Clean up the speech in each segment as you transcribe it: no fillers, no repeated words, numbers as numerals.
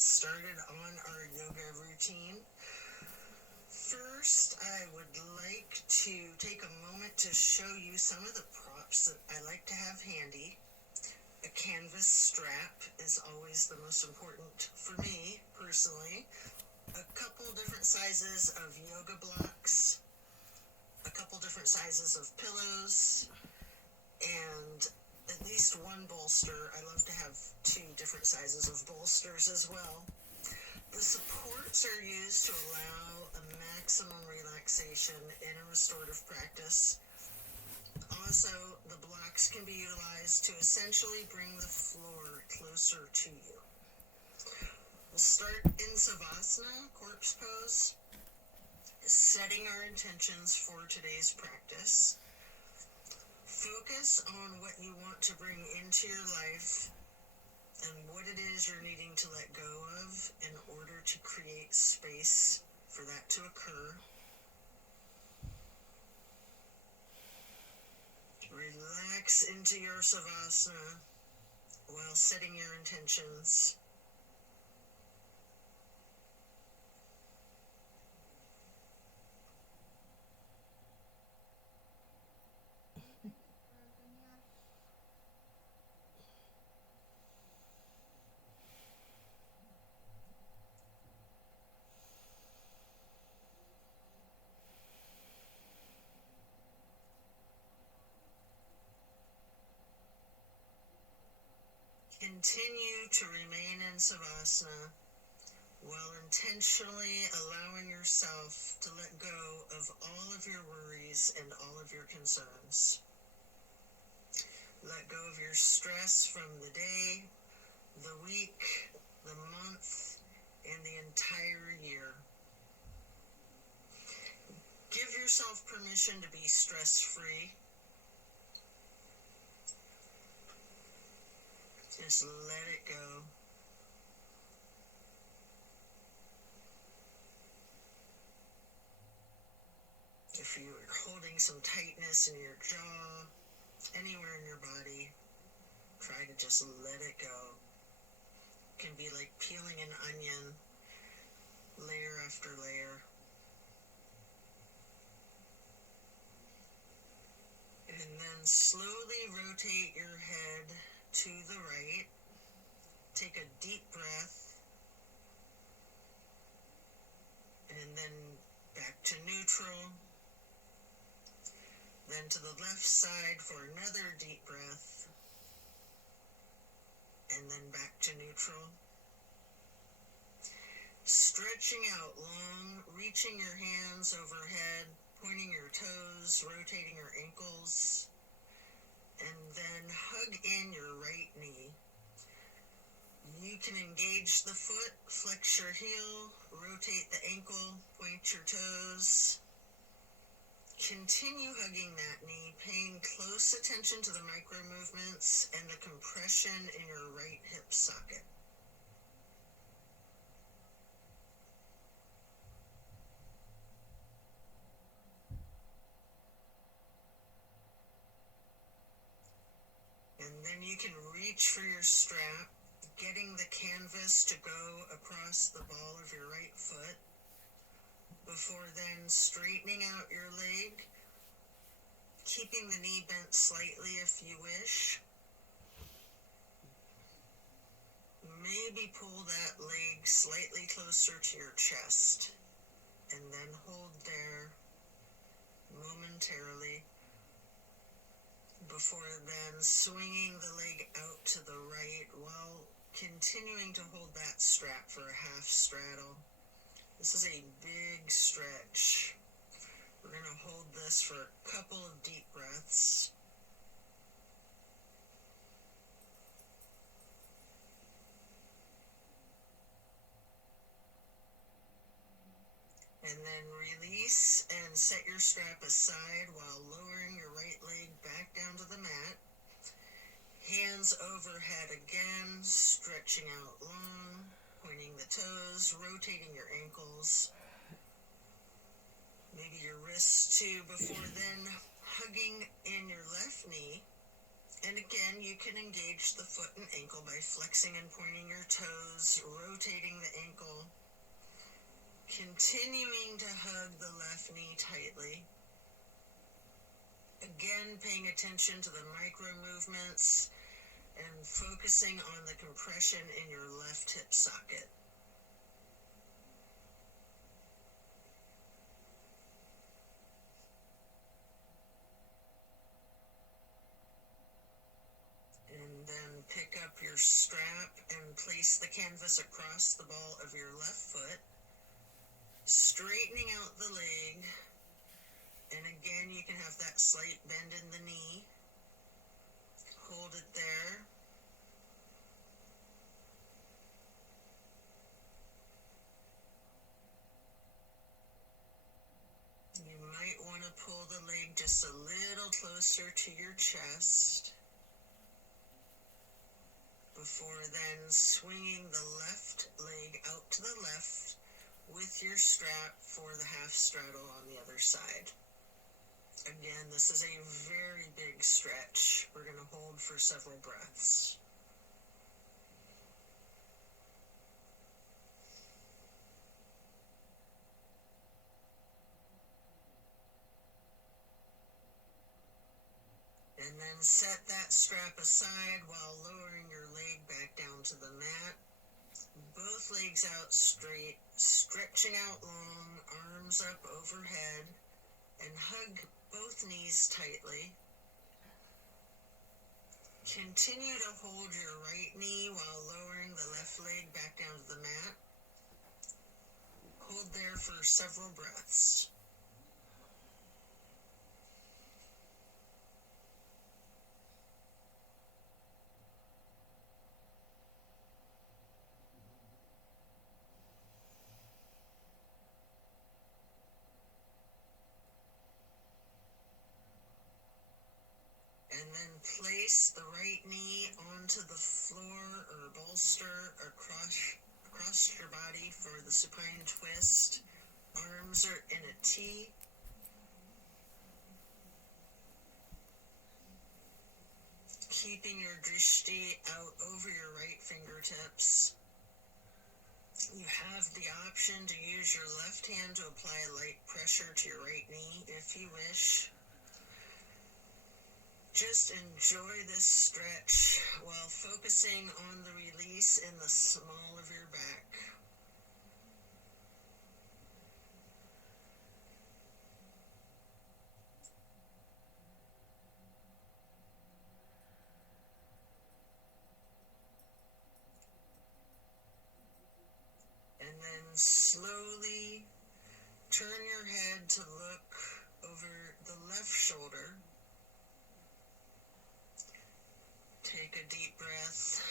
started on our yoga routine. First, I would like to take a moment to show you some of the props that I like to have handy. A canvas strap is always the most important for me, personally. A couple different sizes of yoga blocks, a couple different sizes of pillows, and at least one bolster. I love to have 2 different sizes of bolsters as well. The supports are used to allow a maximum relaxation in a restorative practice. Also, the blocks can be utilized to essentially bring the floor closer to you. We'll start in Savasana, corpse pose, setting our intentions for today's practice. Focus on what you want to bring into your life and what it is you're needing to let go of in order to create space for that to occur. Relax into your Savasana while setting your intentions. Continue to remain in Savasana while intentionally allowing yourself to let go of all of your worries and all of your concerns. Let go of your stress from the day, the week, the month, and the entire year. Give yourself permission to be stress-free. Just let it go. If you're holding some tightness in your jaw, anywhere in your body, try to just let it go. It can be like peeling an onion, layer after layer. And then slowly rotate your head to the right. Take a deep breath. And then back to neutral. Then to the left side for another deep breath. And then back to neutral. Stretching out long, reaching your hands overhead, pointing your toes, rotating your ankles. And then hug in your right knee. You can engage the foot, flex your heel, rotate the ankle, point your toes. Continue hugging that knee, paying close attention to the micro movements and the compression in your right hip socket. And then you can reach for your strap, getting the canvas to go across the ball of your right foot, before then straightening out your leg, keeping the knee bent slightly if you wish. Maybe pull that leg slightly closer to your chest, and then hold there momentarily, before then swinging the leg out to the right while continuing to hold that strap for a half straddle. This is a big stretch. We're going to hold this for a couple of deep breaths. And then release and set your strap aside while lowering your right leg back down to the mat. Hands overhead again, stretching out long, pointing the toes, rotating your ankles. Maybe your wrists too, before then hugging in your left knee. And again, you can engage the foot and ankle by flexing and pointing your toes, rotating the ankle, continuing to hug the left knee tightly. Again, paying attention to the micro movements and focusing on the compression in your left hip socket. And then pick up your strap and place the canvas across the ball of your left foot, straightening out the leg. And again, you can have that slight bend in the knee. Hold it there. You might want to pull the leg just a little closer to your chest before then swinging the left leg out to the left with your strap for the half straddle on the other side. Again, this is a very big stretch. We're going to hold for several breaths. And then set that strap aside while lowering your leg back down to the mat. Both legs out straight, stretching out long, arms up overhead, and hug both knees tightly. Continue to hold your right knee while lowering the left leg back down to the mat. Hold there for several breaths. And then place the right knee onto the floor or bolster across your body for the supine twist. Arms are in a T. Keeping your drishti out over your right fingertips. You have the option to use your left hand to apply light pressure to your right knee if you wish. Just enjoy this stretch while focusing on the release in the small of your back. And then slowly turn your head to look over the left shoulder. Take a deep breath.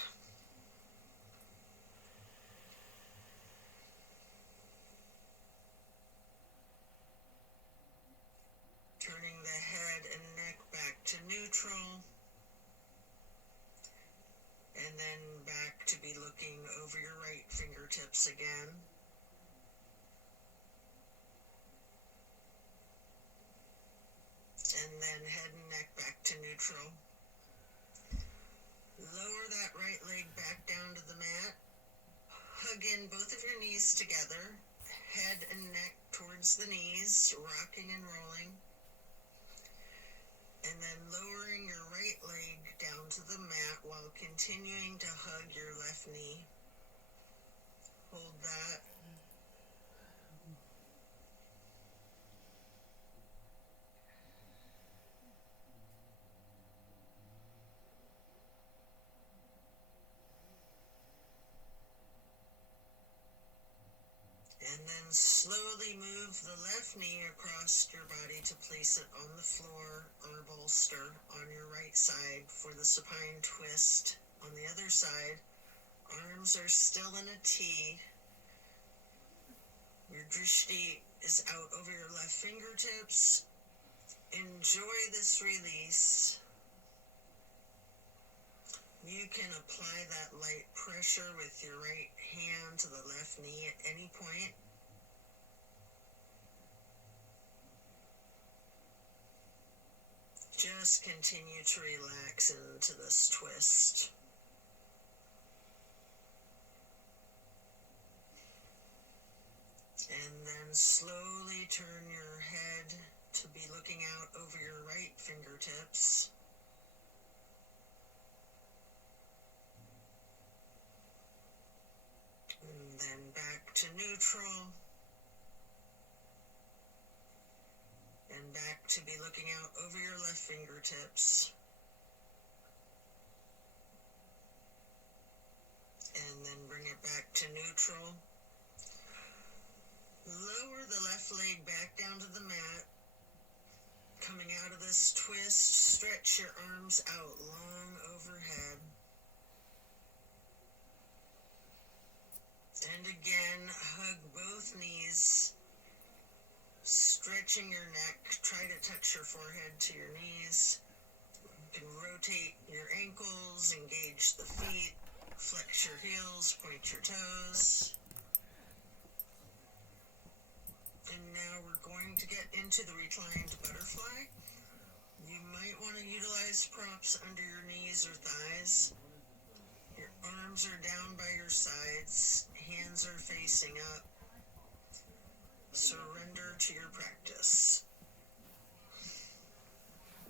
Turning the head and neck back to neutral. And then back to be looking over your right fingertips again. And then head and neck back to neutral. Lower that right leg back down to the mat. Hug in both of your knees together. Head and neck towards the knees, rocking and rolling. And then lowering your right leg down to the mat while continuing to hug your left knee. Hold that. And then slowly move the left knee across your body to place it on the floor or bolster on your right side for the supine twist. On the other side, arms are still in a T. Your drishti is out over your left fingertips. Enjoy this release. You can apply that light pressure with your right hand to the left knee at any point. Just just continue to relax into this twist. And then slowly turn your head to be looking out over your right fingertips. And then back to neutral. And back to be looking out over your left fingertips. And then bring it back to neutral. Lower the left leg back down to the mat. Coming out of this twist, stretch your arms out long overhead. And again, hug both knees, stretching your neck. Try to touch your forehead to your knees. You can rotate your ankles, engage the feet, flex your heels, point your toes. And now we're going to get into the reclined butterfly. You might want to utilize props under your knees or thighs. Your arms are down by your sides, hands are facing up. Surrender to your practice.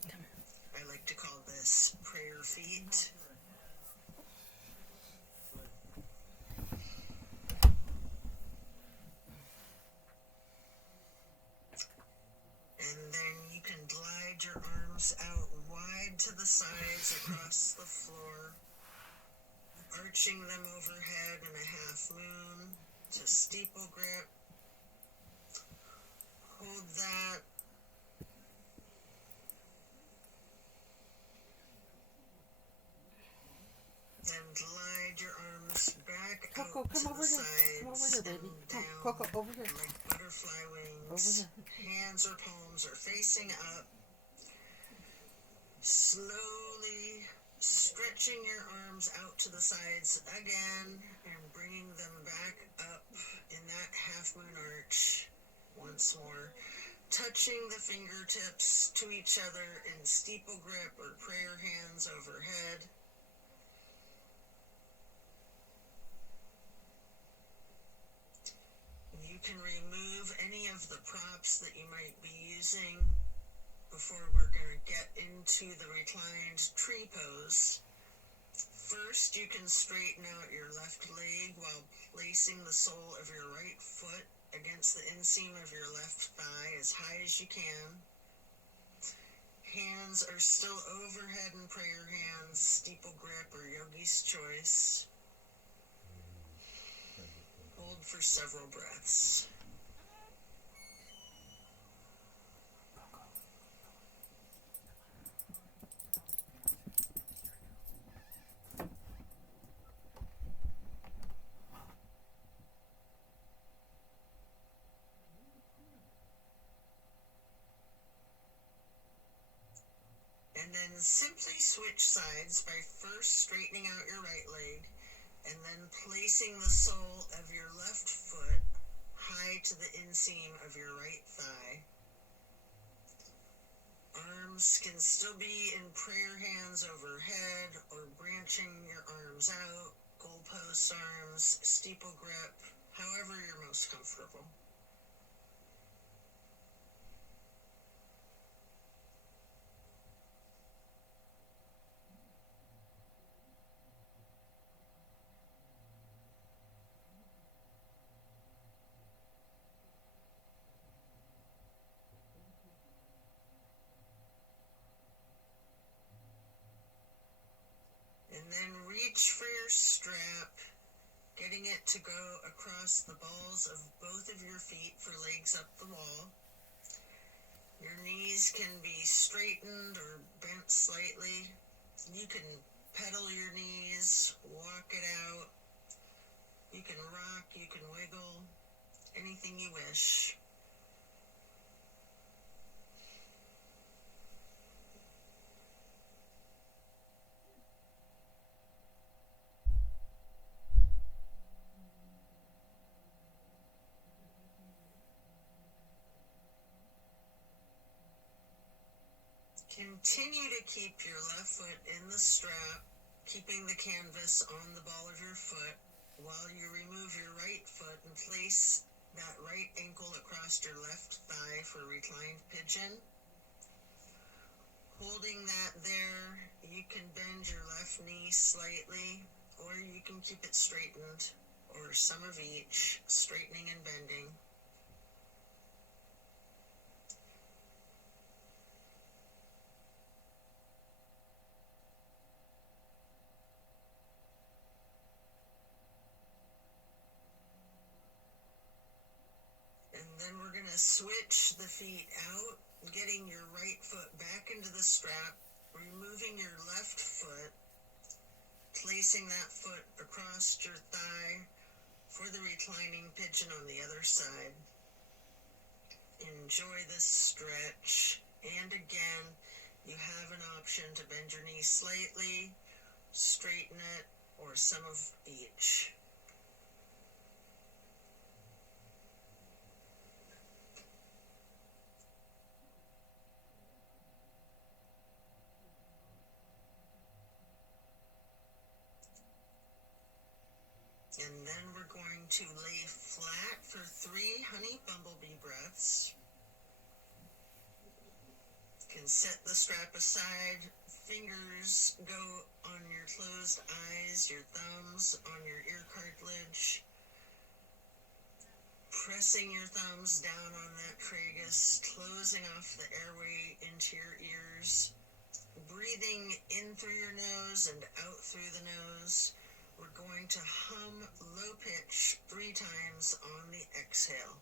I like to call this prayer feet. And then you can glide your arms out wide to the sides across the floor, arching them overhead in a half moon to steeple grip. Hold that. Then glide your arms back Coco, out come to over the here. sides Come over here, baby. and Come, down Coco, over here. like butterfly wings. Over here. Hands or palms are facing up. Slowly stretching your arms out to the sides again and bringing them back up in that half moon arch once more. Touching the fingertips to each other in steeple grip or prayer hands overhead. You can remove any of the props that you might be using before we're going to get into the reclined tree pose. First, you can straighten out your left leg while placing the sole of your right foot against the inseam of your left thigh as high as you can. Hands are still overhead in prayer hands, steeple grip or yogi's choice. Hold for several breaths. And then simply switch sides by first straightening out your right leg and then placing the sole of your left foot high to the inseam of your right thigh. Arms can still be in prayer hands overhead or branching your arms out, goalpost arms, steeple grip, however you're most comfortable. And then reach for your strap, getting it to go across the balls of both of your feet for legs up the wall. Your knees can be straightened or bent slightly. You can pedal your knees, walk it out. You can rock, you can wiggle, anything you wish. Continue to keep your left foot in the strap, keeping the canvas on the ball of your foot while you remove your right foot and place that right ankle across your left thigh for reclined pigeon. Holding that there, you can bend your left knee slightly, or you can keep it straightened, or some of each, straightening and bending. And then we're going to switch the feet out, getting your right foot back into the strap, removing your left foot, placing that foot across your thigh for the reclining pigeon on the other side. Enjoy this stretch. And again, you have an option to bend your knee slightly, straighten it, or some of each. And then we're going to lay flat for 3 honey bumblebee breaths. You can set the strap aside, fingers go on your closed eyes, your thumbs on your ear cartilage, pressing your thumbs down on that tragus, closing off the airway into your ears, breathing in through your nose and out through the nose. We're going to hum low pitch 3 times on the exhale.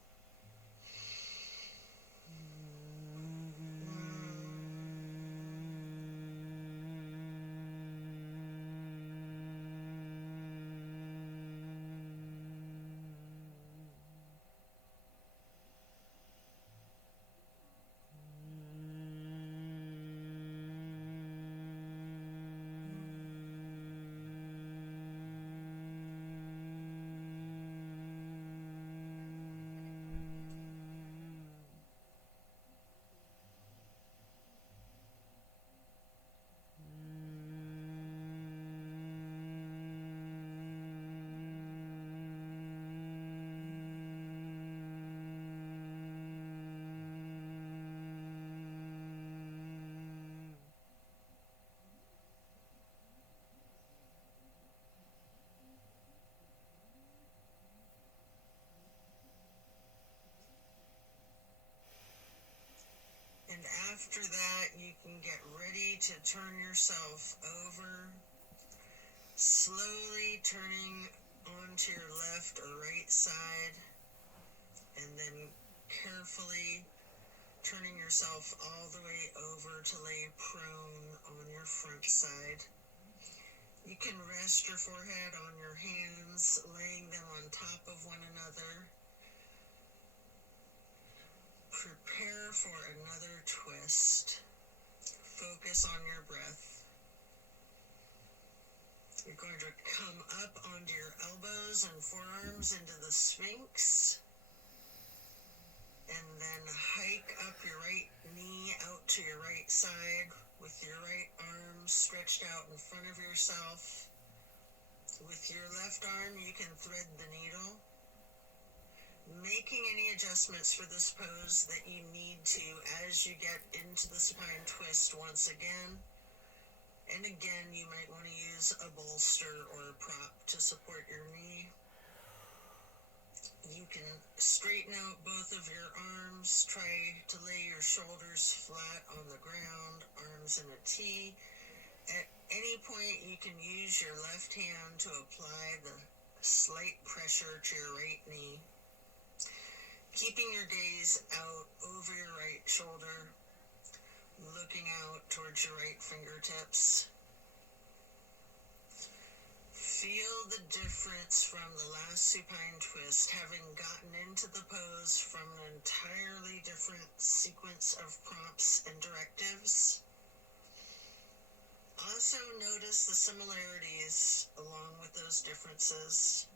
And after that, you can get ready to turn yourself over, slowly turning onto your left or right side, and then carefully turning yourself all the way over to lay prone on your front side. You can rest your forehead on your hands, laying them on top of one another. Prepare for another twist. Focus on your breath. You're going to come up onto your elbows and forearms into the Sphinx. And then hike up your right knee out to your right side with your right arm stretched out in front of yourself. With your left arm, you can thread the needle, making any adjustments for this pose that you need to as you get into the supine twist once again. And again, you might want to use a bolster or a prop to support your knee. You can straighten out both of your arms, try to lay your shoulders flat on the ground, arms in a T. At any point, you can use your left hand to apply the slight pressure to your right knee. Keeping your gaze out over your right shoulder, looking out towards your right fingertips. Feel the difference from the last supine twist, having gotten into the pose from an entirely different sequence of prompts and directives. Also notice the similarities along with those differences.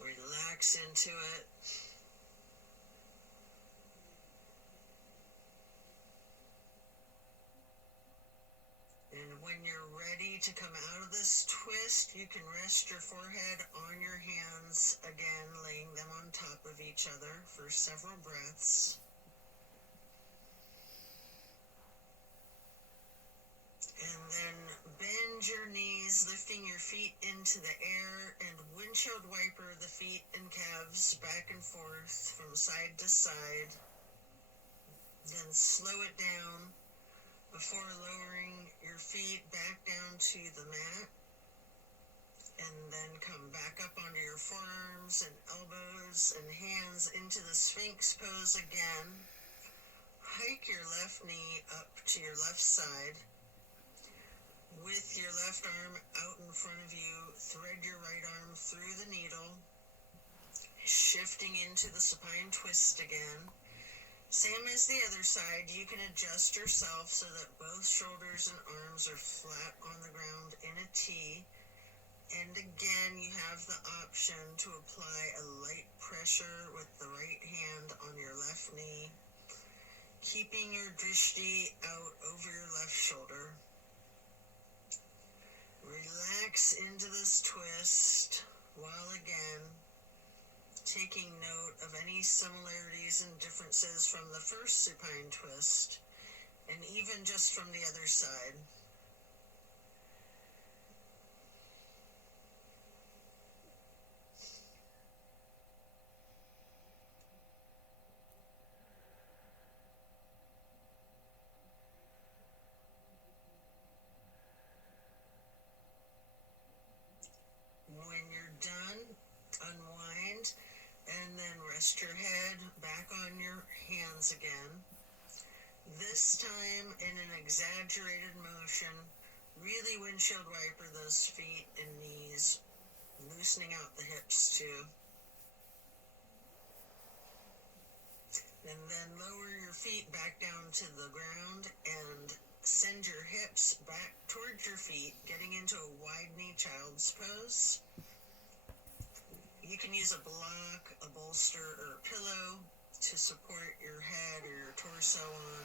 Relax into it. When you're ready to come out of this twist, you can rest your forehead on your hands, again laying them on top of each other for several breaths. And then bend your knees, lifting your feet into the air, and windshield wiper the feet and calves back and forth from side to side. Then slow it down before lowering your feet back down to the mat, and then come back up onto your forearms and elbows and hands into the Sphinx pose again. Hike your left knee up to your left side. With your left arm out in front of you, thread your right arm through the needle, shifting into the supine twist again. Same as the other side, you can adjust yourself so that both shoulders and arms are flat on the ground in a T. And again, you have the option to apply a light pressure with the right hand on your left knee, keeping your drishti out over your left shoulder. Relax into this twist while again taking note of any similarities and differences from the first supine twist, and even just from the other side. When you're done, unwind, and then rest your head back on your hands again. This time in an exaggerated motion, really windshield wiper those feet and knees, loosening out the hips too. And then lower your feet back down to the ground and send your hips back towards your feet, getting into a wide knee child's pose. You can use a block, a bolster, or a pillow to support your head or your torso on.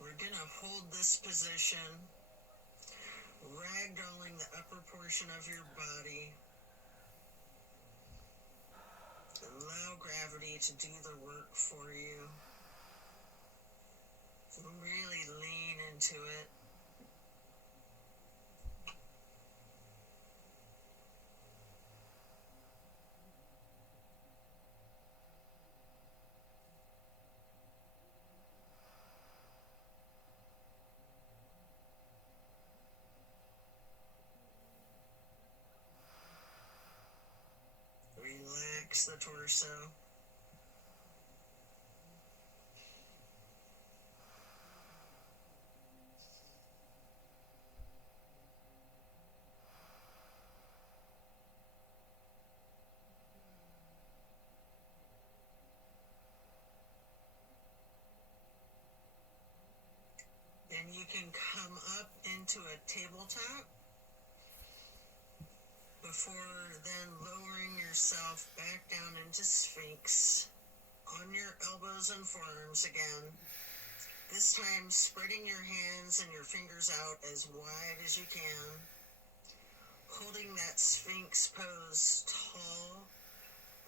We're going to hold this position, ragdolling the upper portion of your body. Allow gravity to do the work for you. Really lean into it. Relax the torso. And you can come up into a tabletop before then lowering yourself back down into Sphinx on your elbows and forearms again. This time spreading your hands and your fingers out as wide as you can, holding that Sphinx pose tall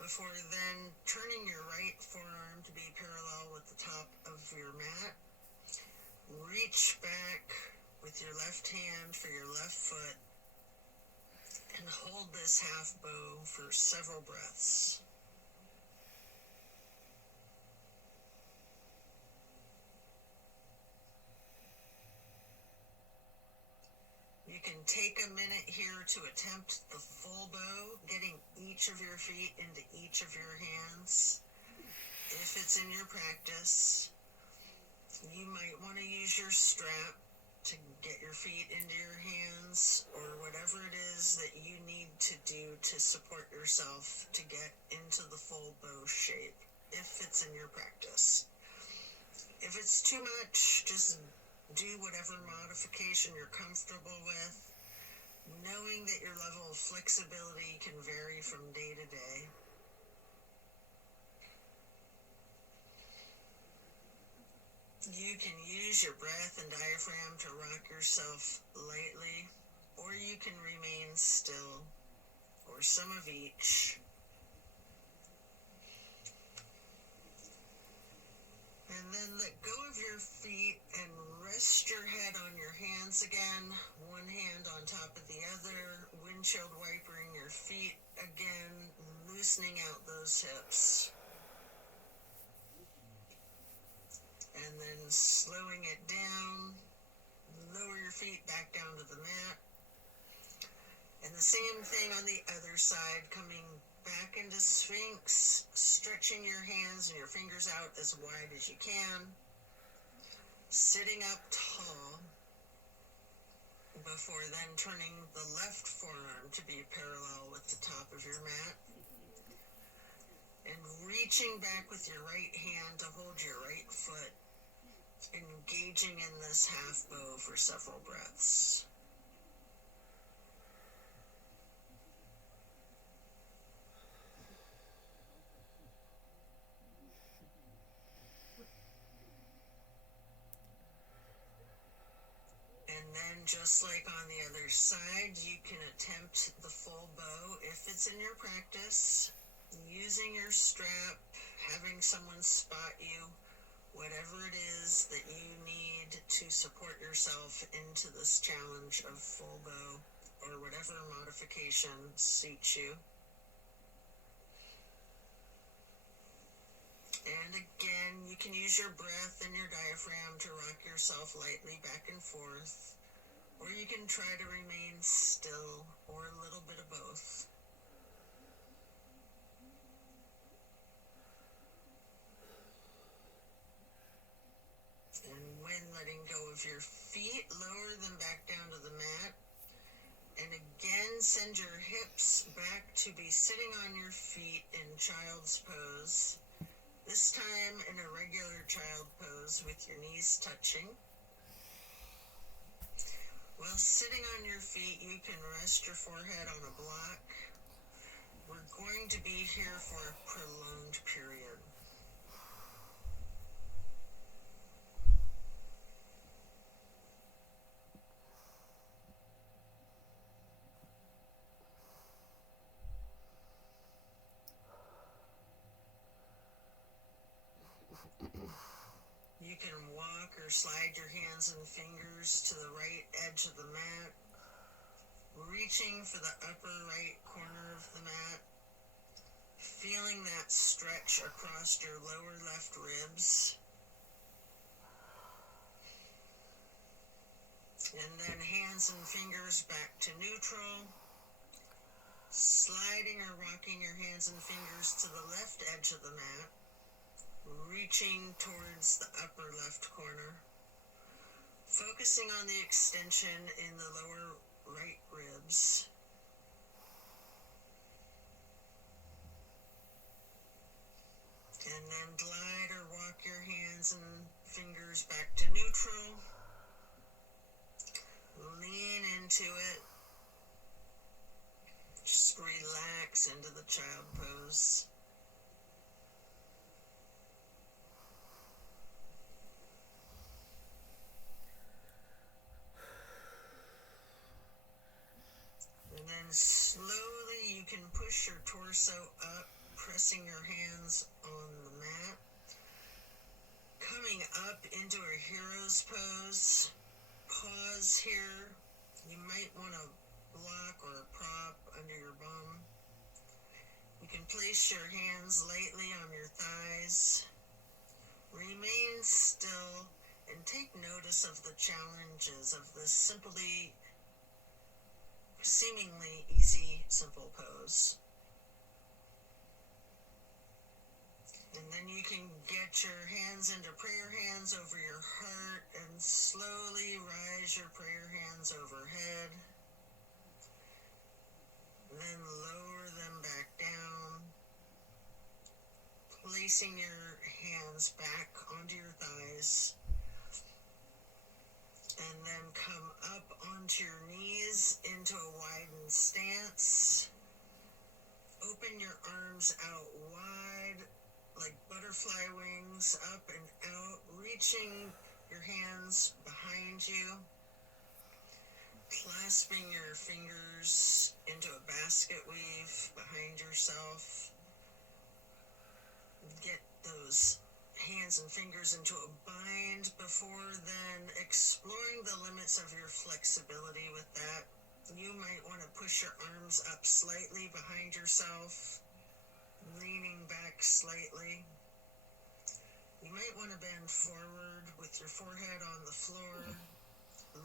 before then turning your right forearm to be parallel with the top of your mat. Reach back with your left hand for your left foot and hold this half bow for several breaths. You can take a minute here to attempt the full bow, getting each of your feet into each of your hands. If it's in your practice, you might want to use your strap to get your feet into your hands, or whatever it is that you need to do to support yourself to get into the full bow shape, if it's in your practice. If it's too much, just do whatever modification you're comfortable with, knowing that your level of flexibility can vary from day to day. You can use your breath and diaphragm to rock yourself lightly, or you can remain still, or some of each. And then let go of your feet and rest your head on your hands again, one hand on top of the other, windshield wipering your feet again, loosening out those hips. And then slowing it down, lower your feet back down to the mat. And the same thing on the other side, coming back into Sphinx, stretching your hands and your fingers out as wide as you can, sitting up tall, before then turning the left forearm to be parallel with the top of your mat, and reaching back with your right hand to hold your right foot, engaging in this half bow for several breaths. And then just like on the other side, you can attempt the full bow if it's in your practice, using your strap, having someone spot you, whatever it is that you need to support yourself into this challenge of full bow, or whatever modification suits you. And again, you can use your breath and your diaphragm to rock yourself lightly back and forth, or you can try to remain still, or a little bit of both. And when letting go of your feet, lower them back down to the mat. And again, send your hips back to be sitting on your feet in child's pose. This time in a regular child pose with your knees touching. While sitting on your feet, you can rest your forehead on a block. We're going to be here for a prolonged period. You can walk or slide your hands and fingers to the right edge of the mat, reaching for the upper right corner of the mat, feeling that stretch across your lower left ribs. And then hands and fingers back to neutral, sliding or rocking your hands and fingers to the left edge of the mat, reaching towards the upper left corner, focusing on the extension in the lower right ribs. And then glide or walk your hands and fingers back to neutral. Lean into it. Just relax into the child pose. And then slowly you can push your torso up, pressing your hands on the mat. Coming up into a hero's pose. Pause here. You might want a block or a prop under your bum. You can place your hands lightly on your thighs. Remain still and take notice of the challenges of this seemingly easy, simple pose. And then you can get your hands into prayer hands over your heart and slowly rise your prayer hands overhead. Then lower them back down, placing your hands back onto your thighs. And then come up onto your knees into a widened stance. Open your arms out wide. like butterfly wings up and out, reaching your hands behind you, clasping your fingers into a basket weave behind yourself. Get those hands and fingers into a bind before then exploring the limits of your flexibility with that. You might want to push your arms up slightly behind yourself, leaning back slightly. You might want to bend forward with your forehead on the floor,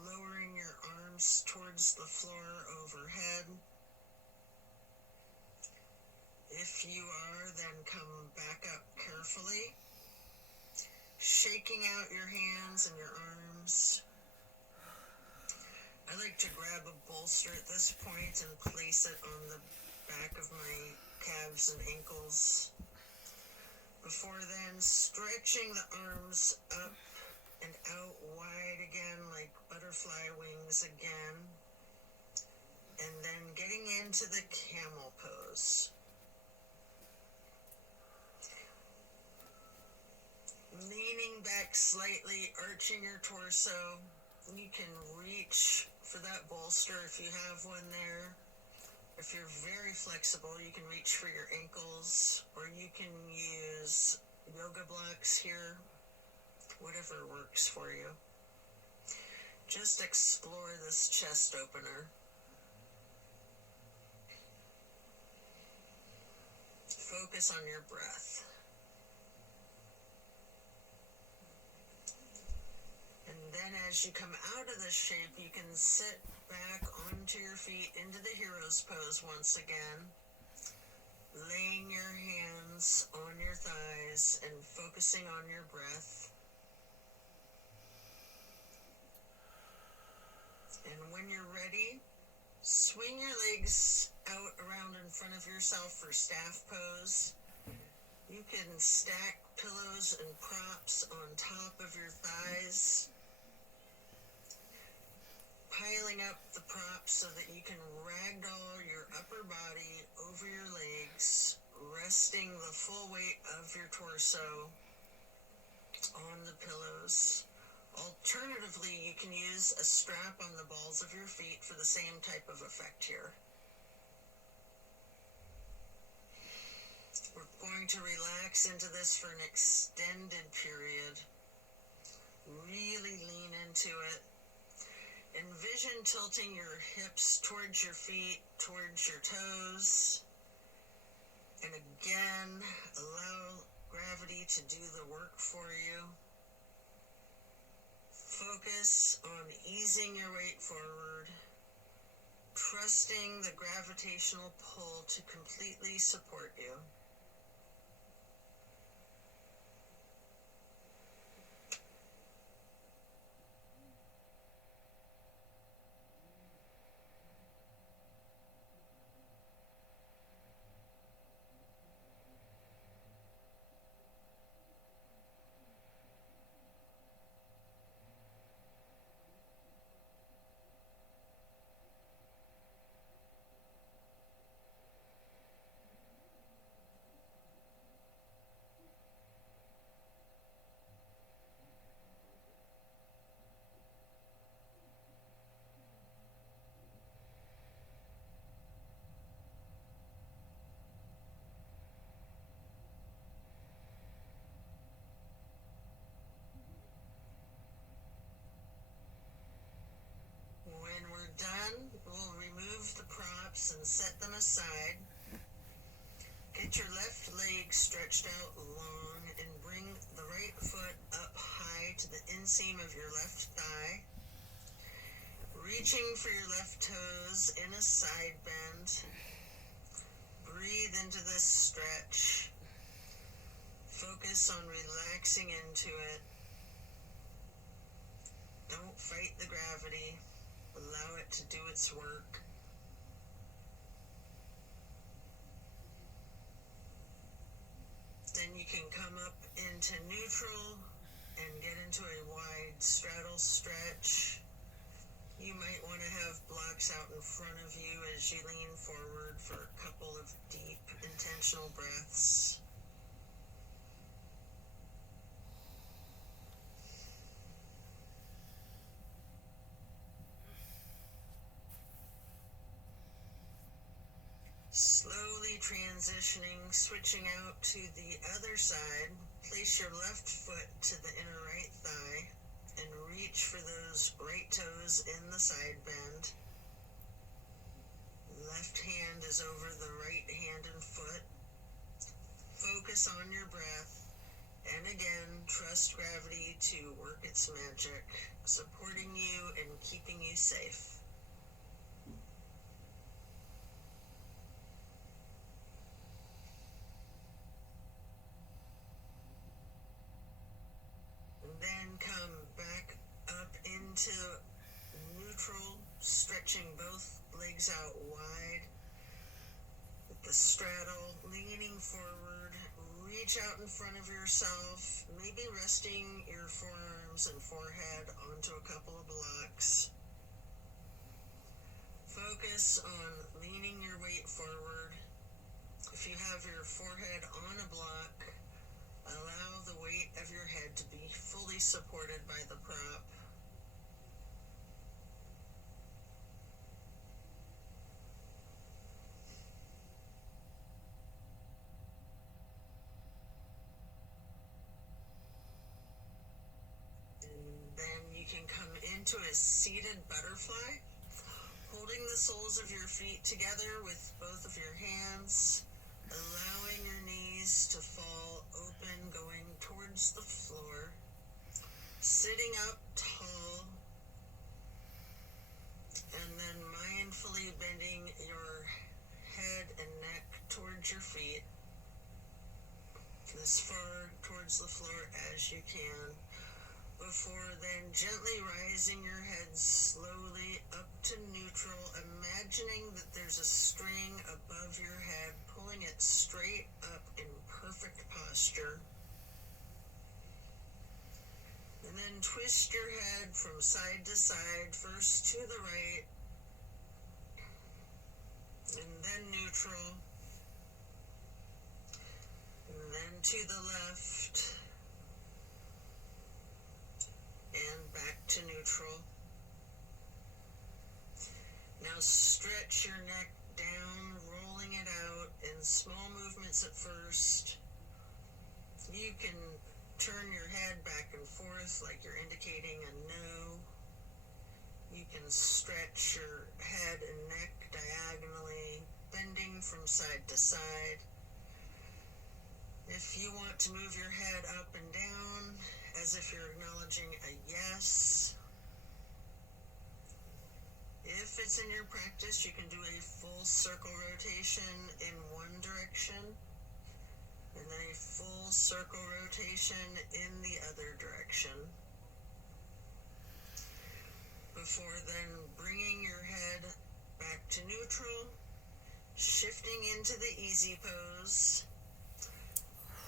lowering your arms towards the floor overhead. If you are, then come back up carefully, shaking out your hands and your arms. I like to grab a bolster at this point and place it on the back of my calves and ankles. Before then, stretching the arms up and out wide again, like butterfly wings again. And then getting into the camel pose. Leaning back slightly, arching your torso. You can reach for that bolster if you have one there. If you're very flexible, you can reach for your ankles, or you can use yoga blocks here, whatever works for you. Just explore this chest opener. Focus on your breath. And then as you come out of this shape, you can sit back onto your feet into the hero's pose once again, laying your hands on your thighs and focusing on your breath. And when you're ready, swing your legs out around in front of yourself for staff pose. You can stack pillows and props on top of your thighs, piling up the props so that you can ragdoll your upper body over your legs, resting the full weight of your torso on the pillows. Alternatively, you can use a strap on the balls of your feet for the same type of effect here. We're going to relax into this for an extended period. Really lean into it. Envision tilting your hips towards your feet, towards your toes. And again, allow gravity to do the work for you. Focus on easing your weight forward, trusting the gravitational pull to completely support you. When we're done, we'll remove the props and set them aside. Get your left leg stretched out long and bring the right foot up high to the inseam of your left thigh. Reaching for your left toes in a side bend. Breathe into this stretch. Focus on relaxing into it. Don't fight the gravity. Allow it to do its work. Then you can come up into neutral and get into a wide straddle stretch. You might want to have blocks out in front of you as you lean forward for a couple of deep, intentional breaths. Transitioning, switching out to the other side, place your left foot to the inner right thigh and reach for those right toes in the side bend. Left hand is over the right hand and foot. Focus on your breath, and again, trust gravity to work its magic, supporting you and keeping you safe. Then come back up into neutral, stretching both legs out wide with the straddle, leaning forward. Reach out in front of yourself, maybe resting your forearms and forehead onto a couple of blocks. Focus on leaning your weight forward. If you have your forehead on a block, allow the weight of your head to be fully supported by the prop. And then you can come into a seated butterfly, holding the soles of your feet together with both of your hands, allowing your knees to fall open, going towards the floor, sitting up tall, and then mindfully bending your head and neck towards your feet, as far towards the floor as you can, before then gently rising your head slowly up to neutral, imagining that there's a string above your head, pulling it straight up in perfect posture. And then twist your head from side to side, first to the right, and then neutral, and then to the left, and back to neutral. Now stretch your neck down, rolling it out in small movements at first. You can turn your head back and forth like you're indicating a no. You can stretch your head and neck diagonally, bending from side to side. If you want to move your head up and down, as if you're acknowledging a yes. If it's in your practice, you can do a full circle rotation in one direction, and then a full circle rotation in the other direction. Before then bringing your head back to neutral, shifting into the easy pose.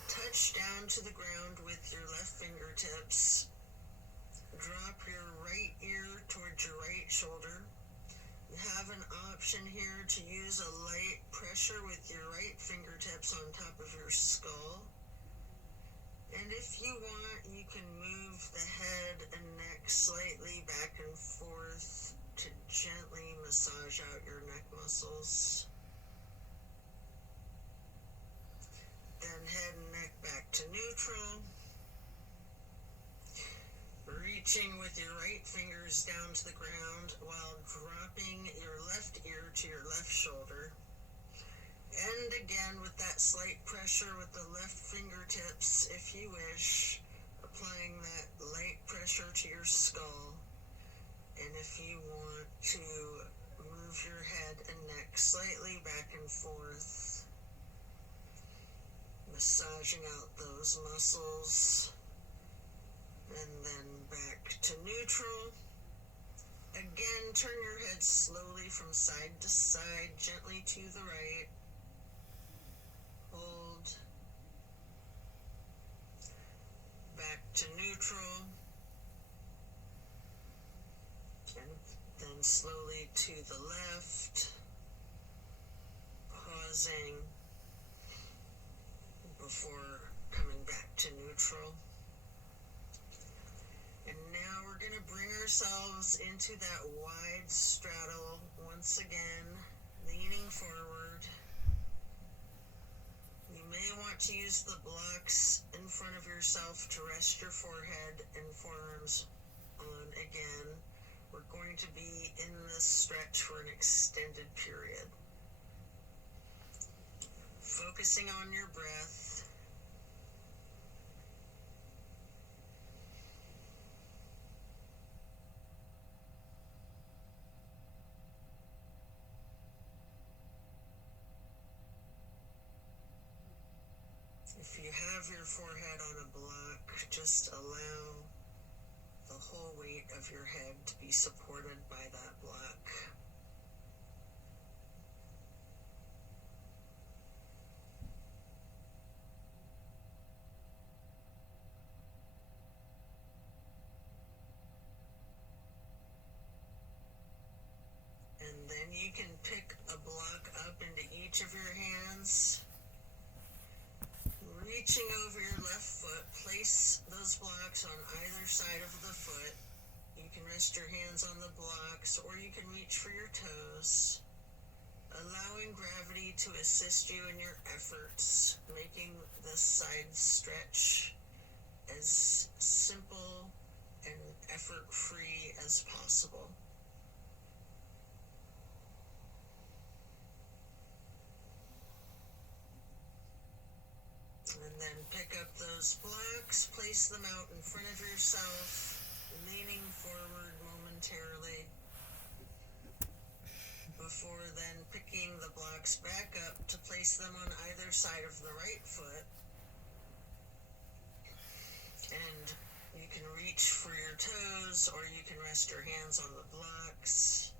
Touch down to the ground with your left fingertips. Drop your right ear towards your right shoulder. You have an option here to use a light pressure with your right fingertips on top of your skull. And if you want, you can move the head and neck slightly back and forth to gently massage out your neck muscles. Then head and neck back to neutral. Reaching with your right fingers down to the ground while dropping your left ear to your left shoulder. And again with that slight pressure with the left fingertips, if you wish, applying that light pressure to your skull. And if you want to move your head and neck slightly back and forth, massaging out those muscles, and then back to neutral. Again, turn your head slowly from side to side, gently to the right. Hold. Back to neutral. And then slowly to the left. Pausing before coming back to neutral. And now we're going to bring ourselves into that wide straddle once again, leaning forward. may want to use the blocks in front of yourself to rest your forehead and forearms on again. We're going to be in this stretch for an extended period. Focusing on your breath. If you have your forehead on a block, just allow the whole weight of your head to be supported by that block. And then you can pick a block up into each of your hands. Reaching over your left foot, place those blocks on either side of the foot. You can rest your hands on the blocks, or you can reach for your toes, allowing gravity to assist you in your efforts, making this side stretch as simple and effort-free as possible. And then pick up those blocks, place them out in front of yourself, leaning forward momentarily, before then picking the blocks back up to place them on either side of the right foot. And you can reach for your toes, or you can rest your hands on the blocks.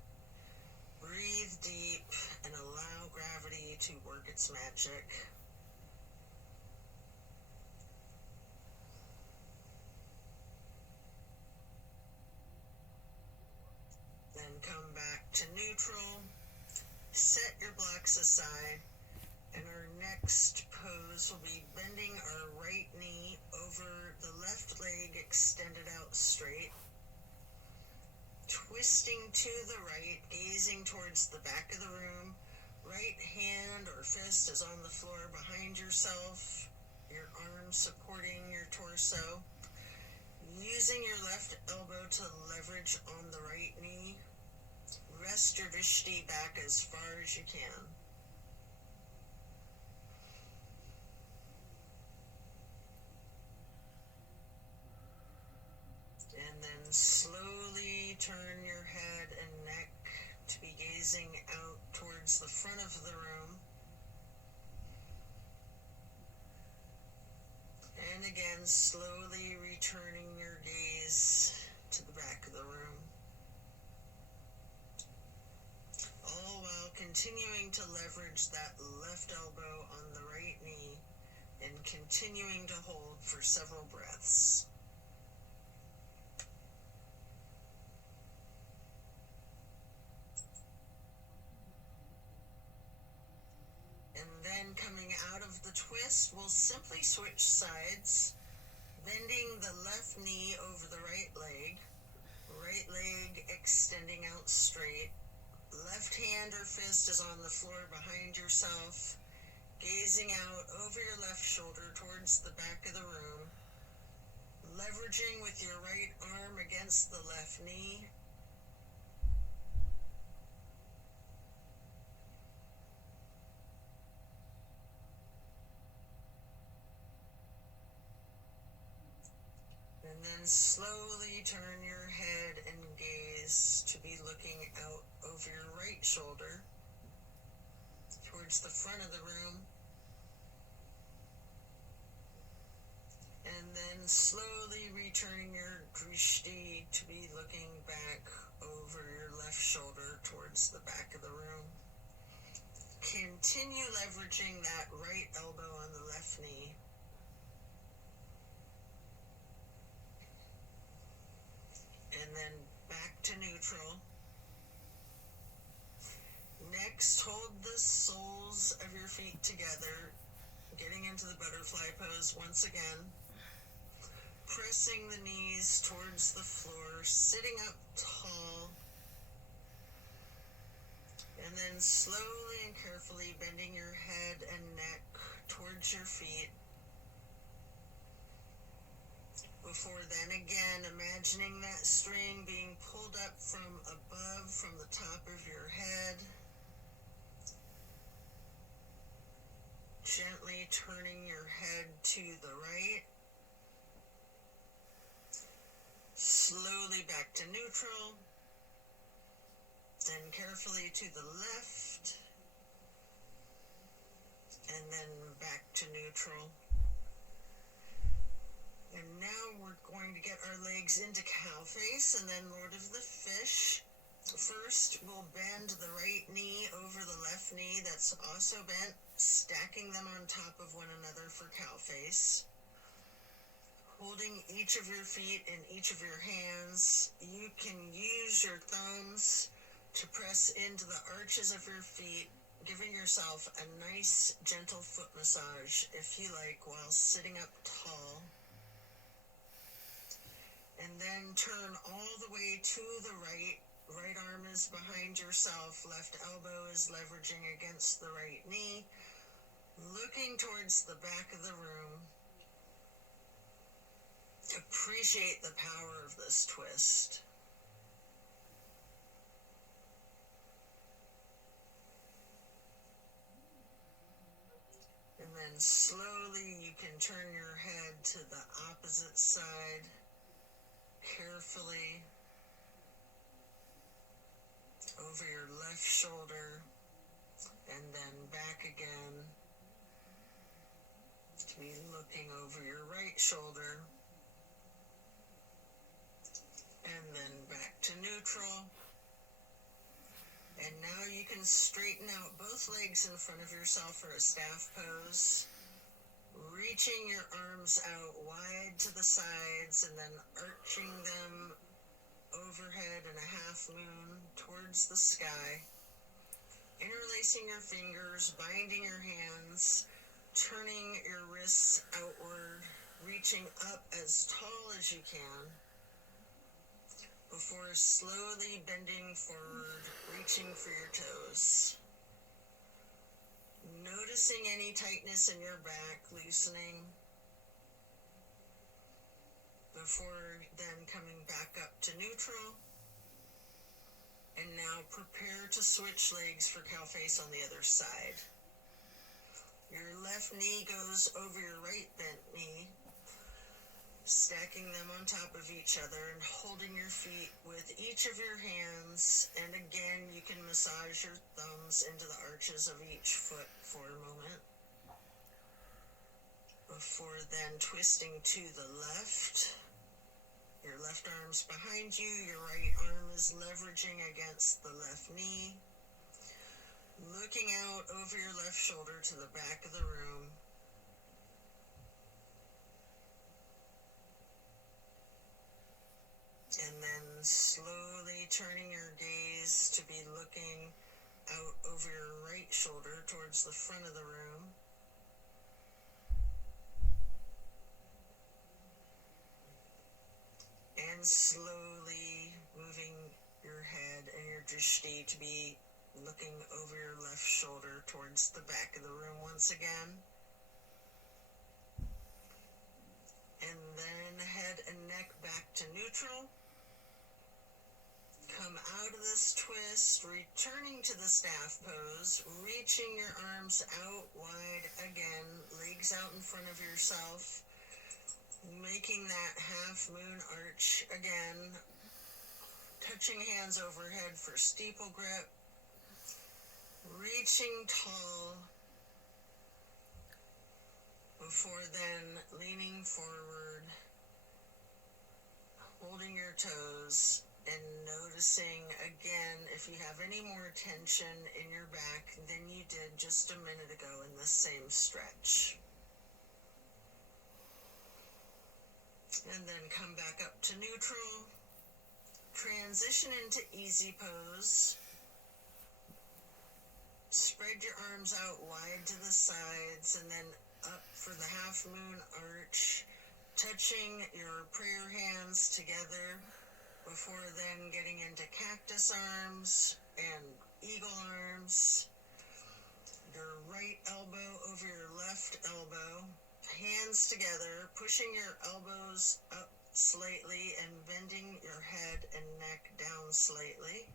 Breathe deep and allow gravity to work its magic. Then come back to neutral, set your blocks aside, and our next pose will be bending our right knee over the left leg extended out straight, twisting to the right, gazing towards the back of the room. Right hand or fist is on the floor behind yourself, your arm supporting your torso. Using your left elbow to leverage on the right knee, rest your drishti back as far as you can. And then slowly turn your head and neck to be gazing out towards the front of the room. And again, slowly returning your gaze to the back of the room. All while continuing to leverage that left elbow on the right knee and continuing to hold for several breaths. And then coming out of the twist, we'll simply switch sides, bending the left knee over the right leg extending out straight. Left hand or fist is on the floor behind yourself, gazing out over your left shoulder towards the back of the room, leveraging with your right arm against the left knee. And then slowly turn your head and gaze to be looking out over your right shoulder towards the front of the room. And then slowly returning your drishti to be looking back over your left shoulder towards the back of the room. Continue leveraging that right elbow on the left knee. And then back to neutral. Next, hold the soles of your feet together, getting into the butterfly pose once again. Pressing the knees towards the floor, sitting up tall. And then slowly and carefully bending your head and neck back towards your feet. Before then, again, imagining that string being pulled up from above, from the top of your head. Gently turning your head to the right. Slowly back to neutral. Then carefully to the left. And then back to neutral. And now we're going to get our legs into cow face and then Lord of the Fish. First, we'll bend the right knee over the left knee that's also bent, stacking them on top of one another for cow face. Holding each of your feet in each of your hands, you can use your thumbs to press into the arches of your feet, giving yourself a nice, gentle foot massage, if you like, while sitting up tall. And then turn all the way to the right. Right arm is behind yourself, left elbow is leveraging against the right knee, looking towards the back of the room. Appreciate the power of this twist. And then slowly you can turn your head to the opposite side, carefully. Over your left shoulder, and then back again, to be looking over your right shoulder, and then back to neutral. And now you can straighten out both legs in front of yourself for a staff pose, reaching your arms out wide to the sides, and then arching them overhead in a half moon towards the sky, interlacing your fingers, binding your hands, turning your wrists outward, reaching up as tall as you can, before slowly bending forward, reaching for your toes. Noticing any tightness in your back, loosening, before then coming back up to neutral. And now prepare to switch legs for cow face on the other side. Your left knee goes over your right bent knee, stacking them on top of each other and holding your feet with each of your hands. And again, you can massage your thumbs into the arches of each foot for a moment. Before then twisting to the left. Your left arm's behind you, your right arm is leveraging against the left knee. Looking out over your left shoulder to the back of the room. And then slowly turning your gaze to be looking out over your right shoulder towards the front of the room. And slowly moving your head and your drishti to be looking over your left shoulder towards the back of the room once again. And then head and neck back to neutral. Come out of this twist, returning to the staff pose, reaching your arms out wide again, legs out in front of yourself. Making that half moon arch again, touching hands overhead for steeple grip, reaching tall, before then leaning forward, holding your toes, and noticing again if you have any more tension in your back than you did just a minute ago in the same stretch. And then come back up to neutral. Transition into easy pose. Spread your arms out wide to the sides and then up for the half moon arch, touching your prayer hands together before then getting into cactus arms and eagle arms. your right elbow over your left elbow, hands together, pushing your elbows up slightly and bending your head and neck down slightly.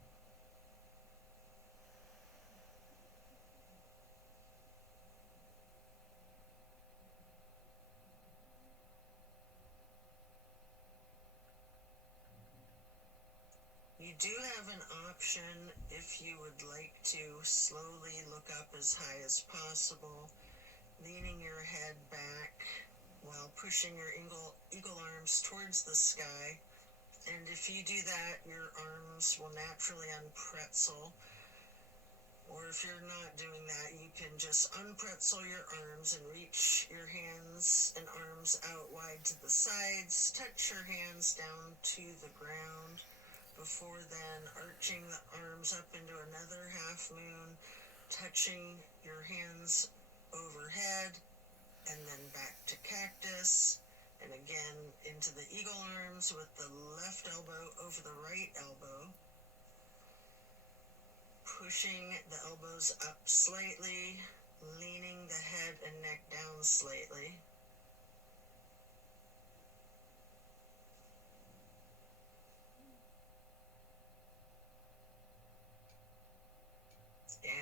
You do have an option if you would like to slowly look up as high as possible, leaning your head back while pushing your eagle arms towards the sky. And if you do that, your arms will naturally unpretzel. Or if you're not doing that, you can just unpretzel your arms and reach your hands and arms out wide to the sides. Touch your hands down to the ground before then arching the arms up into another half moon, touching your hands overhead, and then back to cactus, and again into the eagle arms with the left elbow over the right elbow, pushing the elbows up slightly, leaning the head and neck down slightly.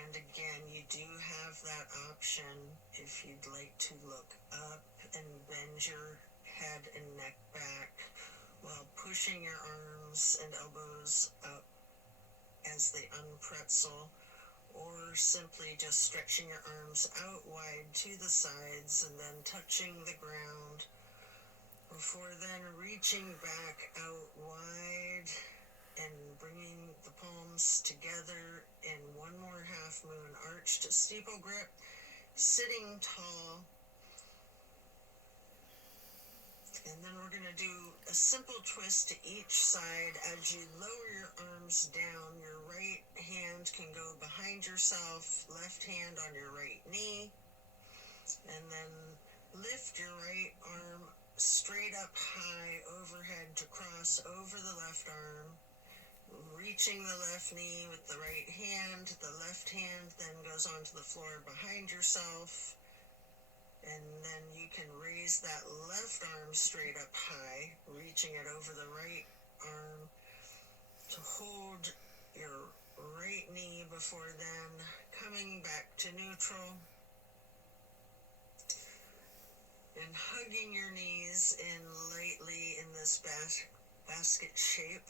And again, you do have that option if you'd like to look up and bend your head and neck back while pushing your arms and elbows up as they unpretzel, or simply just stretching your arms out wide to the sides and then touching the ground before then reaching back out wide and bringing the palms together in one more half moon arch to steeple grip, sitting tall. And then we're going to do a simple twist to each side. As you lower your arms down, your right hand can go behind yourself, left hand on your right knee, and then lift your right arm straight up high overhead to cross over the left arm, reaching the left knee with the right hand. The left hand then goes onto the floor behind yourself, and then you can raise that left arm straight up high, reaching it over the right arm to hold your right knee before then coming back to neutral and hugging your knees in lightly in this basket shape.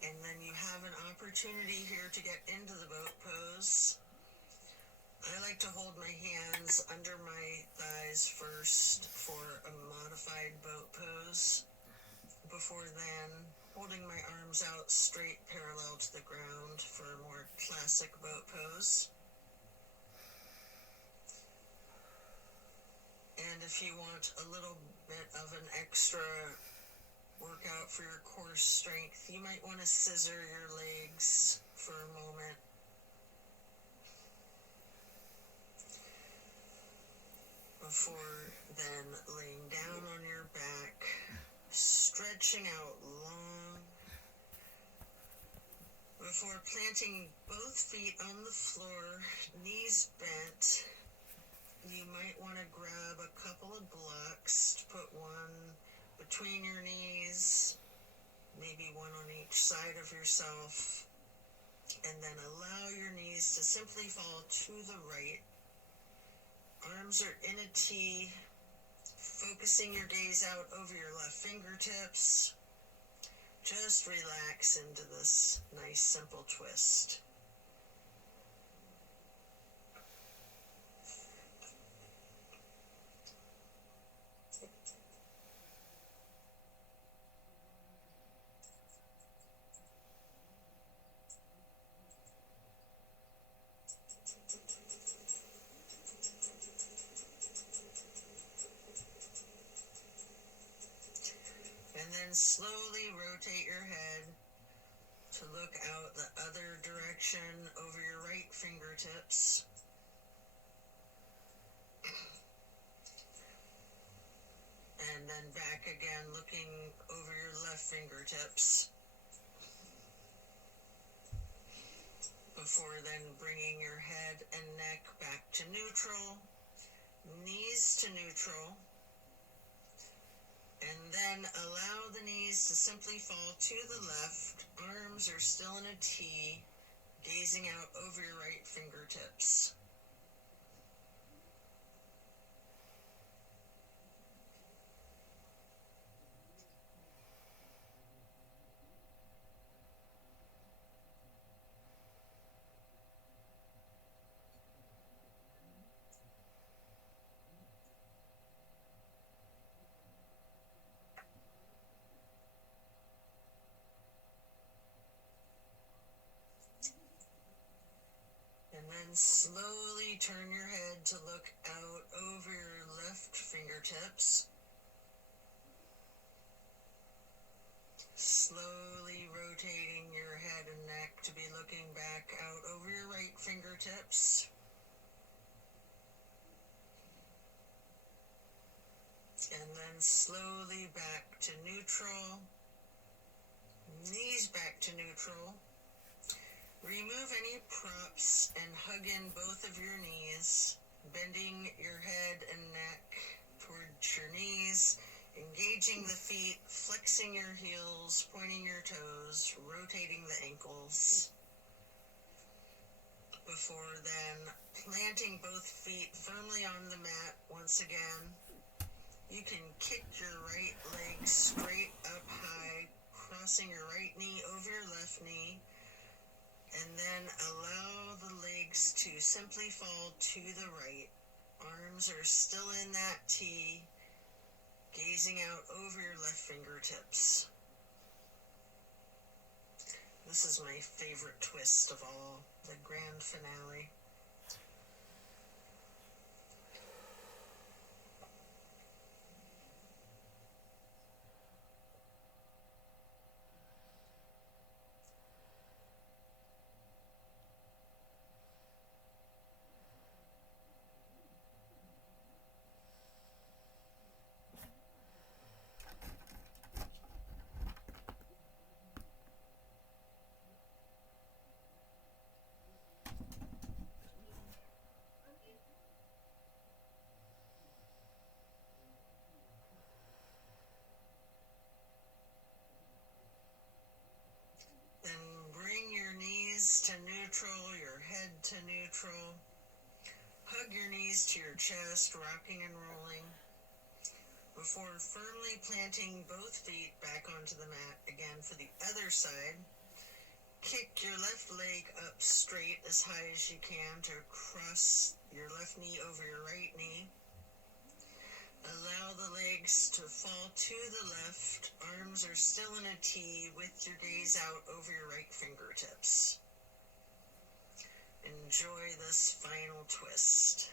And then you have an opportunity here to get into the boat pose. I like to hold my hands under my thighs first for a modified boat pose. Before then, holding my arms out straight parallel to the ground for a more classic boat pose. And if you want a little bit of an extra workout for your core strength, you might want to scissor your legs for a moment. Before then laying down on your back, stretching out long. Before planting both feet on the floor, knees bent, you might want to grab a couple of blocks to put one between your knees, maybe one on each side of yourself, and then allow your knees to simply fall to the right. Arms are in a T, focusing your gaze out over your left fingertips. Just relax into this nice simple twist. And then slowly rotate your head to look out the other direction over your right fingertips. And then back again, looking over your left fingertips. before then bringing your head and neck back to neutral, knees to neutral, and then allow the knees to simply fall to the left. Arms are still in a T, gazing out over your right fingertips. And then slowly turn your head to look out over your left fingertips. Slowly rotating your head and neck to be looking back out over your right fingertips. And then slowly back to neutral. Knees back to neutral. Remove any props and hug in both of your knees, bending your head and neck towards your knees, engaging the feet, flexing your heels, pointing your toes, rotating the ankles. Before then, planting both feet firmly on the mat once again. You can kick your right leg straight up high, crossing your right knee over your left knee, and then allow the legs to simply fall to the right. Arms are still in that T, gazing out over your left fingertips. This is my favorite twist of all, the grand finale. Then bring your knees to neutral, your head to neutral. Hug your knees to your chest, rocking and rolling. Before firmly planting both feet back onto the mat again for the other side. Kick your left leg up straight as high as you can to cross your left knee over your right knee. Allow the legs to fall to the left. Arms are still in a T with your gaze out over your right fingertips. Enjoy this final twist.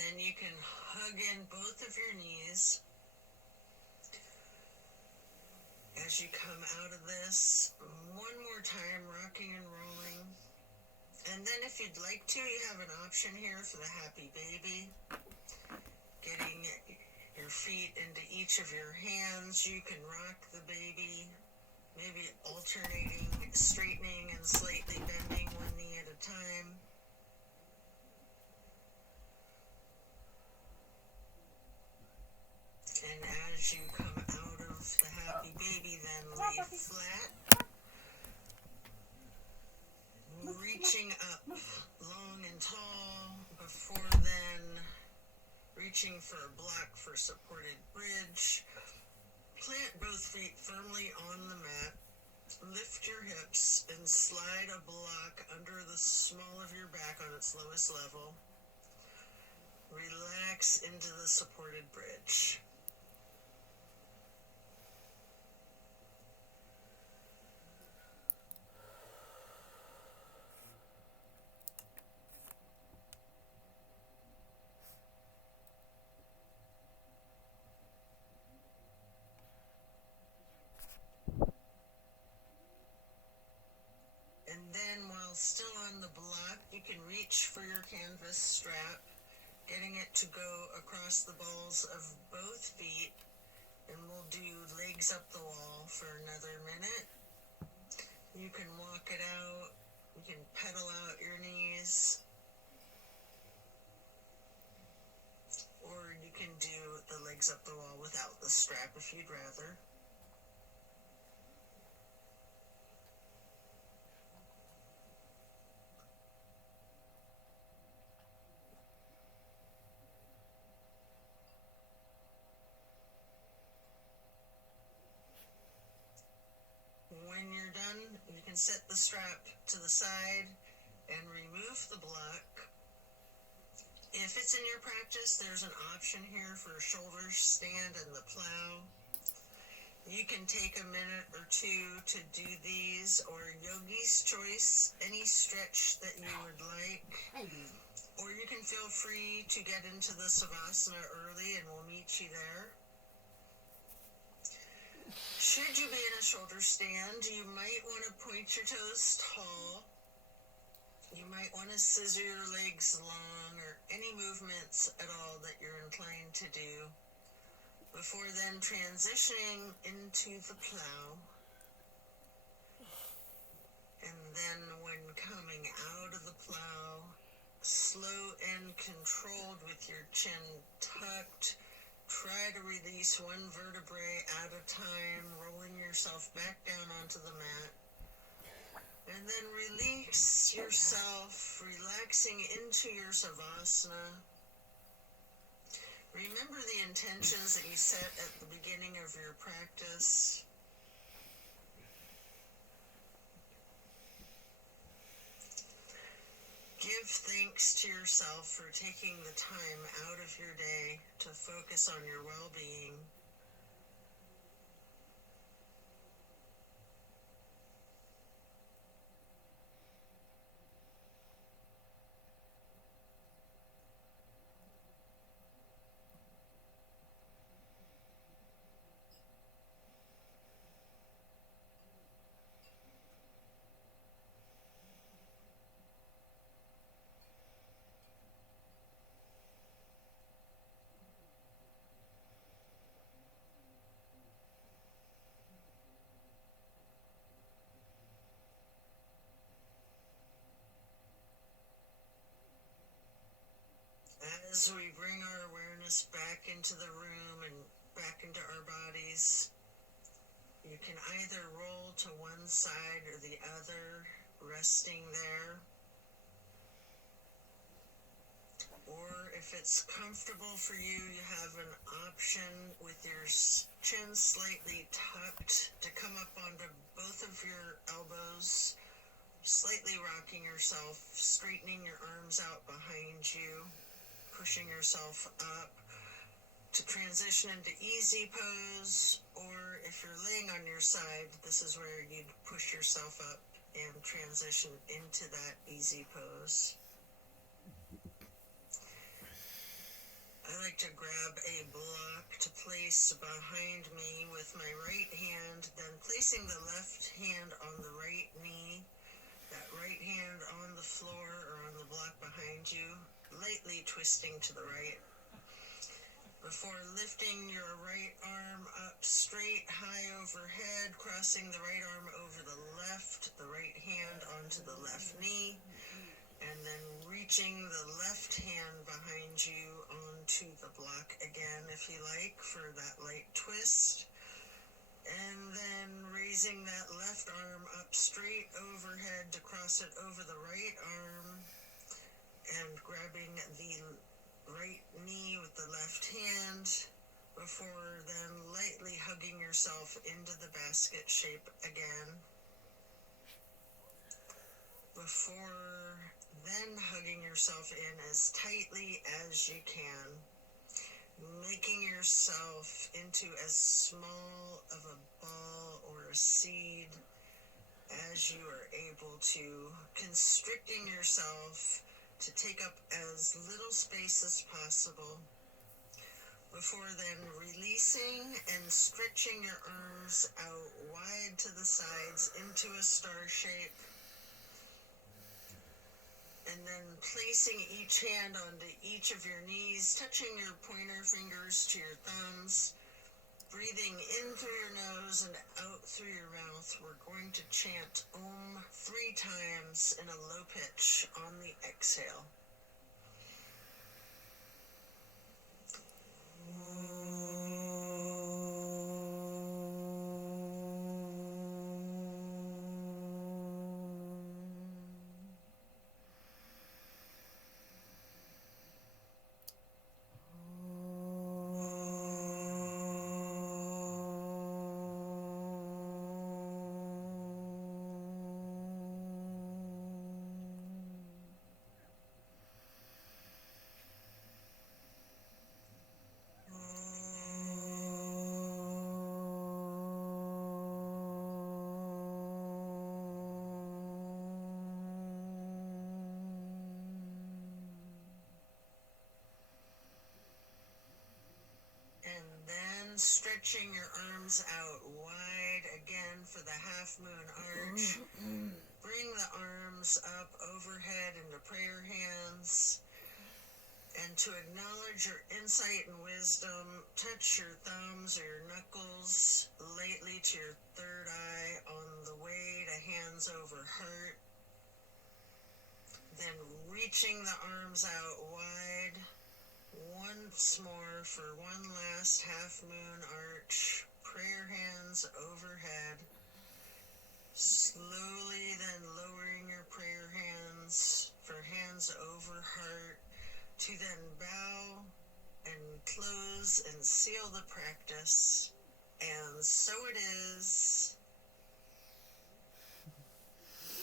Then you can hug in both of your knees as you come out of this. One more time, rocking and rolling. And then if you'd like to, you have an option here for the happy baby. Getting your feet into each of your hands. You can rock the baby, maybe alternating, straightening and slightly bending one knee at a time. And as you come out of the happy baby, then lay flat, reaching up long and tall, before then reaching for a block for supported bridge. Plant both feet firmly on the mat, Lift your hips and slide a block under the small of your back on its lowest level. Relax into the supported bridge. And then while still on the block, you can reach for your canvas strap, getting it to go across the balls of both feet, and we'll do legs up the wall for another minute. You can walk it out, you can pedal out your knees, or you can do the legs up the wall without the strap if you'd rather. When you're done, you can set the strap to the side and remove the block. If it's in your practice, there's an option here for a shoulder stand and the plow. You can take a minute or two to do these, or yogi's choice, any stretch that you would like. Or you can feel free to get into the savasana early and we'll meet you there. Should you be in a shoulder stand, you might want to point your toes tall. You might want to scissor your legs long, or any movements at all that you're inclined to do, before then transitioning into the plow. And then when coming out of the plow, slow and controlled with your chin tucked, try to release one vertebrae at a time, rolling yourself back down onto the mat. And then release yourself, relaxing into your savasana. Remember the intentions that you set at the beginning of your practice. Give thanks to yourself for taking the time out of your day to focus on your well-being. As we bring our awareness back into the room and back into our bodies, you can either roll to one side or the other, resting there. Or if it's comfortable for you, you have an option with your chin slightly tucked to come up onto both of your elbows, slightly rocking yourself, straightening your arms out behind you, pushing yourself up to transition into easy pose. Or if you're laying on your side, this is where you'd push yourself up and transition into that easy pose. I like to grab a block to place behind me with my right hand, then placing the left hand on the right knee, that right hand on the floor or on the block behind you, lightly twisting to the right. Before lifting your right arm up straight, high overhead, crossing the right arm over the left, the right hand onto the left knee, and then reaching the left hand behind you onto the block again, if you like, for that light twist. And then raising that left arm up straight overhead to cross it over the right arm, and grabbing the right knee with the left hand, before then lightly hugging yourself into the basket shape again. before then hugging yourself in as tightly as you can, making yourself into as small of a ball or a seed as you are able to, constricting yourself to take up as little space as possible, before then releasing and stretching your arms out wide to the sides into a star shape, and then placing each hand onto each of your knees, touching your pointer fingers to your thumbs, breathing in through your nose and out through your mouth. We're going to chant Om 3 times in a low pitch on the exhale. Stretching your arms out wide again for the half moon arch. Bring the arms up overhead into prayer hands. And to acknowledge your insight and wisdom, touch your thumbs or your knuckles lightly to your third eye on the way to hands over heart. Then reaching the arms out wide. Once more for one last half moon arch, prayer hands overhead. Slowly then lowering your prayer hands for hands over heart, to then bow and close and seal the practice. And so it is.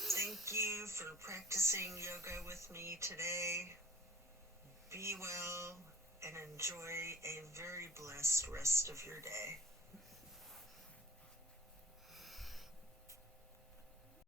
Thank you for practicing yoga with me today. Be well and enjoy a very blessed rest of your day.